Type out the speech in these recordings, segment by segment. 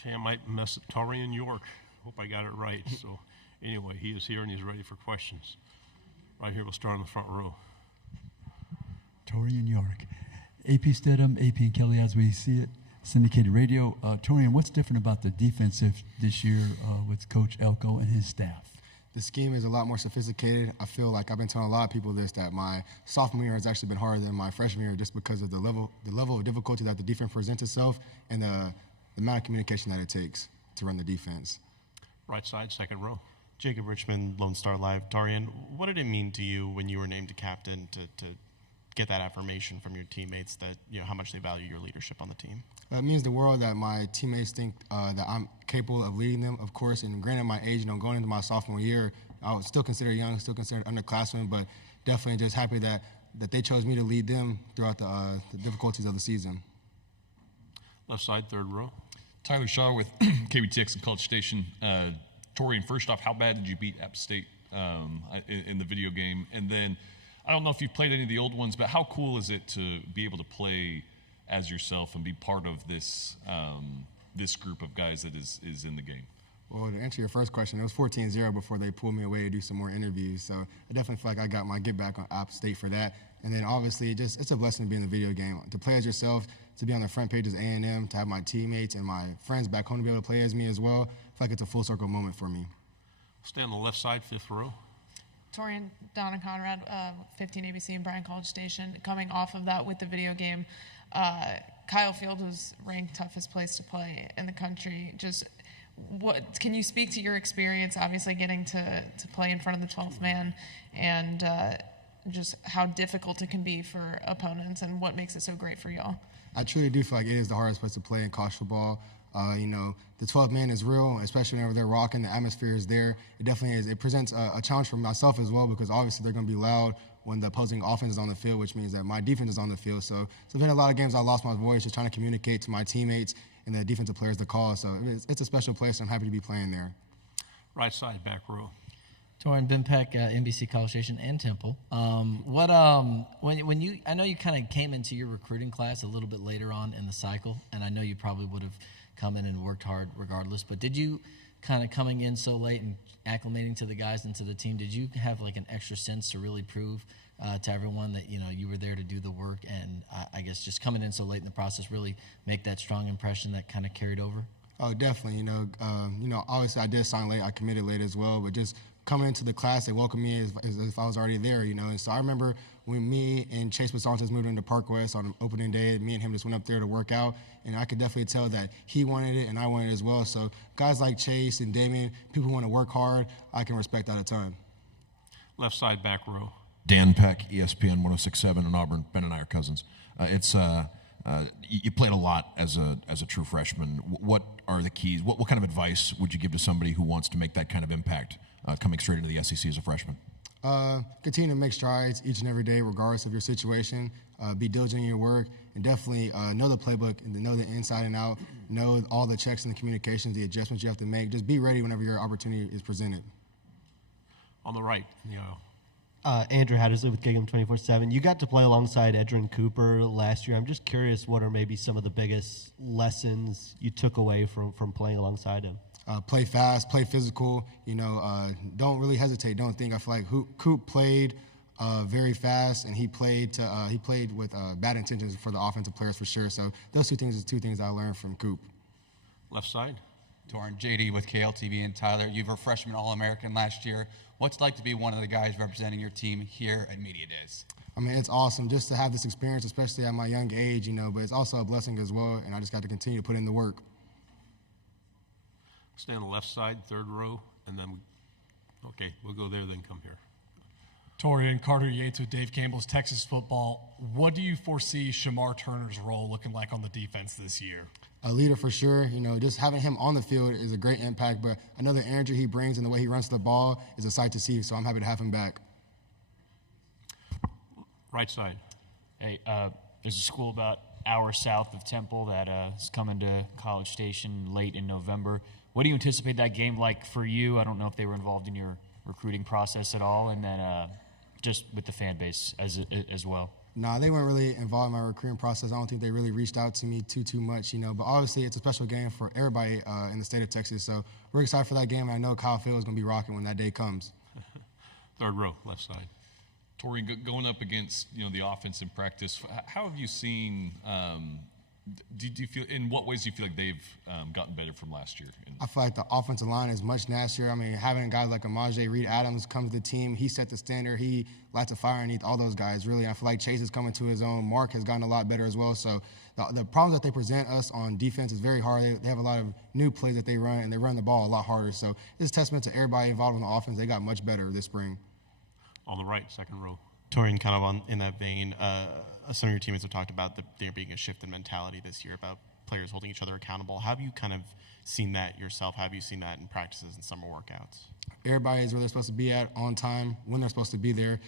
Okay, I might mess up Taurean York. Hope I got it right. So anyway, he is here and he's ready for questions. Right here, we'll start in the front row. Taurean York. AP Stedham, AP and Kelly, as we see it, syndicated radio. Taurean, what's different about the defensive this year with Coach Elko and his staff? The scheme is a lot more sophisticated. I feel like I've been telling a lot of people this, that my sophomore year has actually been harder than my freshman year just because of the level of difficulty that the defense presents itself and the amount of communication that it takes to run the defense. Right side, second row. Jacob Richmond, Lone Star Live. Taurean, what did it mean to you when you were named a captain to get that affirmation from your teammates that, you know, how much they value your leadership on the team? It means the world that my teammates think that I'm capable of leading them, of course. And granted, my age, going into my sophomore year, I was still considered young, still considered underclassmen, but definitely just happy that they chose me to lead them throughout the difficulties of the season. Left side, third row. Tyler Shaw with KBTX and College Station. Taurean, first off, how bad did you beat App State in the video game? And then, I don't know if you've played any of the old ones, but how cool is it to be able to play as yourself and be part of this this group of guys that is in the game? Well, to answer your first question, it was 14-0 before they pulled me away to do some more interviews. So I definitely feel like I got my get back on App State for that. And then obviously, it's a blessing to be in the video game. To play as yourself, to be on the front pages of A&M, to have my teammates and my friends back home to be able to play as me as well, I feel like it's a full circle moment for me. Stay on the left side, fifth row. Taurean, Donna Conrad, 15 ABC and Bryan College Station. Coming off of that with the video game, Kyle Field was ranked toughest place to play in the country. Just what can you speak to your experience, obviously getting to play in front of the 12th man, and just how difficult it can be for opponents and what makes it so great for y'all? I truly do feel like it is the hardest place to play in college football. The 12th man is real, especially whenever they're rocking, the atmosphere is there. It definitely is. It presents a challenge for myself as well because obviously they're going to be loud when the opposing offense is on the field, which means that my defense is on the field. So there's been a lot of games I lost my voice just trying to communicate to my teammates and the defensive players the call. So it's a special place, and I'm happy to be playing there. Right side, back row. Taurean, Ben Peck, NBC College Station and Temple. When you, I know you kind of came into your recruiting class a little bit later on in the cycle, and I know you probably would have come in and worked hard regardless, but did you kind of coming in so late and acclimating to the guys and to the team, did you have like an extra sense to really prove to everyone that, you know, you were there to do the work, and I guess just coming in so late in the process really make that strong impression that kind of carried over? Oh, definitely. Obviously I did sign late. I committed late as well, but just coming into the class, they welcomed me as if I was already there, And so I remember when me and Chase Basantes moved into Park West on opening day, me and him just went up there to work out, and I could definitely tell that he wanted it and I wanted it as well. So guys like Chase and Damien, people who want to work hard, I can respect that a ton. Left side, back row. Dan Peck, ESPN 106.7 in Auburn. Ben and I are cousins. You played a lot as a true freshman. What are the keys? What kind of advice would you give to somebody who wants to make that kind of impact coming straight into the SEC as a freshman? Continue to make strides each and every day, regardless of your situation. Be diligent in your work, and definitely know the playbook and know the inside and out. Know all the checks and the communications, the adjustments you have to make. Just be ready whenever your opportunity is presented. On the right, Andrew Hattersley with Gig'em 24/7. You got to play alongside Edrin Cooper last year. I'm just curious, what are maybe some of the biggest lessons you took away from playing alongside him? Play fast, play physical. Don't really hesitate. Don't think. I feel like Coop played very fast, and he played with bad intentions for the offensive players for sure. So those two things I learned from Coop. Left side. Taurean, JD with KLTV and Tyler. You were freshman All-American last year. What's it like to be one of the guys representing your team here at Media Days? I mean, it's awesome just to have this experience, especially at my young age, but it's also a blessing as well, and I just got to continue to put in the work. Stay on the left side, third row, and then, we'll go there, then come here. Taurean, Carter Yates with Dave Campbell's Texas Football. What do you foresee Shamar Turner's role looking like on the defense this year? A leader for sure. Just having him on the field is a great impact, but I know the energy he brings and the way he runs the ball is a sight to see, so I'm happy to have him back. Right side. Hey, there's a school about an hour south of Temple that is coming to College Station late in November. What do you anticipate that game like for you? I don't know if they were involved in your recruiting process at all, and then just with the fan base as well. Nah, they weren't really involved in my recruiting process. I don't think they really reached out to me too much, But obviously, it's a special game for everybody in the state of Texas. So we're excited for that game. And I know Kyle Field is going to be rocking when that day comes. Third row, left side. Torian, going up against the offense in practice, how have you seen? Do you feel, in what ways do you feel like they've gotten better from last year? I feel like the offensive line is much nastier. I mean, having guys like Amaje Reed Adams come to the team, he set the standard. He lights a fire underneath all those guys, really. I feel like Chase is coming to his own. Mark has gotten a lot better as well. So the problems that they present us on defense is very hard. They have a lot of new plays that they run, and they run the ball a lot harder. So this is a testament to everybody involved in the offense. They got much better this spring. On the right, second row. Torian, kind of in that vein, some of your teammates have talked about there being a shift in mentality this year about players holding each other accountable. Have you kind of seen that yourself? Have you seen that in practices and summer workouts? Everybody is where they're supposed to be at on time, when they're supposed to be there.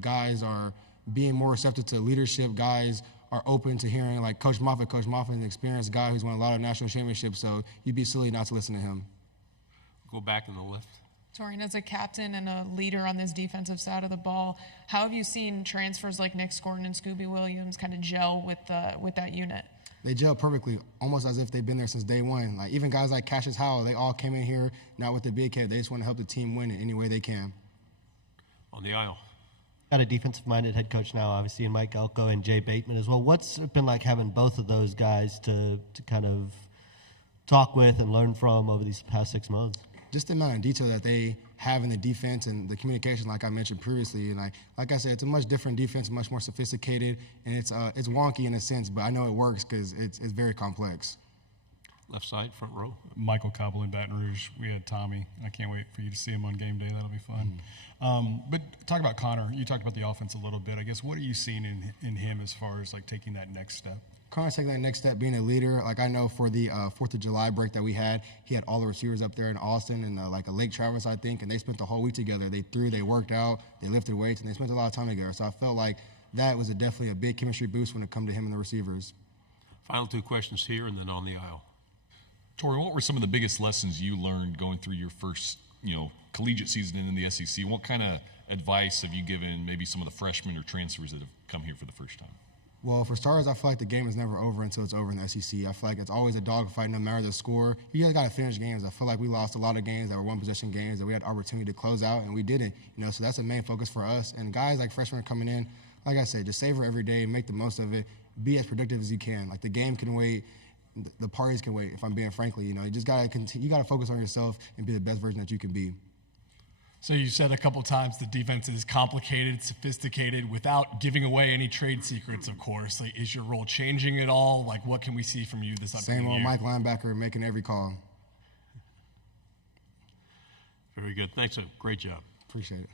Guys are being more receptive to leadership. Guys are open to hearing, like Coach Moffitt. Coach Moffitt is an experienced guy who's won a lot of national championships, so you'd be silly not to listen to him. Go back in the left. Torian, as a captain and a leader on this defensive side of the ball, how have you seen transfers like Nick Scorton and Scooby Williams kind of gel with that unit? They gel perfectly, almost as if they've been there since day one. Like even guys like Cassius Howell, they all came in here not with the big head. They just want to help the team win in any way they can. On the aisle. Got a defensive-minded head coach now, obviously, and Mike Elko and Jay Bateman as well. What's it been like having both of those guys to kind of talk with and learn from over these past 6 months? Just the amount of detail that they have in the defense and the communication, like I mentioned previously. And like I said, it's a much different defense, much more sophisticated, and it's wonky in a sense, but I know it works because it's very complex. Left side, front row. Michael Cobble in Baton Rouge. We had Tommy. I can't wait for you to see him on game day. That'll be fun. But talk about Connor. You talked about the offense a little bit. I guess what are you seeing in him as far as like taking that next step? Connor's taking that next step, being a leader. Like I know for the 4th of July break that we had, he had all the receivers up there in Austin and like a Lake Travis, I think, and they spent the whole week together. They threw, they worked out, they lifted weights, and they spent a lot of time together. So I felt like that was definitely a big chemistry boost when it come to him and the receivers. Final 2 questions here and then on the aisle. Tori, what were some of the biggest lessons you learned going through your first, collegiate season in the SEC? What kind of advice have you given maybe some of the freshmen or transfers that have come here for the first time? Well, for starters, I feel like the game is never over until it's over in the SEC. I feel like it's always a dogfight no matter the score. You guys got to finish games. I feel like we lost a lot of games that were one-possession games that we had opportunity to close out, and we didn't. So that's the main focus for us. And guys like freshmen coming in, like I said, just savor every day, make the most of it, be as productive as you can. Like the game can wait. The parties can wait, if I'm being frankly. You just got to continue. You got to focus on yourself and be the best version that you can be. So you said a couple times the defense is complicated, sophisticated, without giving away any trade secrets, of course. Like, is your role changing at all? Like, what can we see from you this upcoming Same old year? Mike linebacker making every call. Very good. Thanks. Great job. Appreciate it.